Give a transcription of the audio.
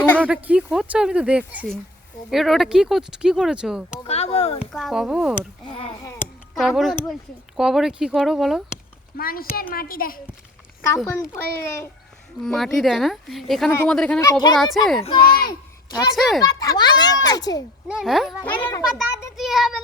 তোমরা ওটা কি করছো? আমি তো দেখছি। ওটা কি করেছো? কবর। কবরে কি করো বলো? মানুষের মাটি দেয়, কাফন পড়লে মাটি দেয় না? এখানে তোমাদের এখানে কবর আছে? আছে? আছে। হ্যাঁ? পাতা দিতে হবে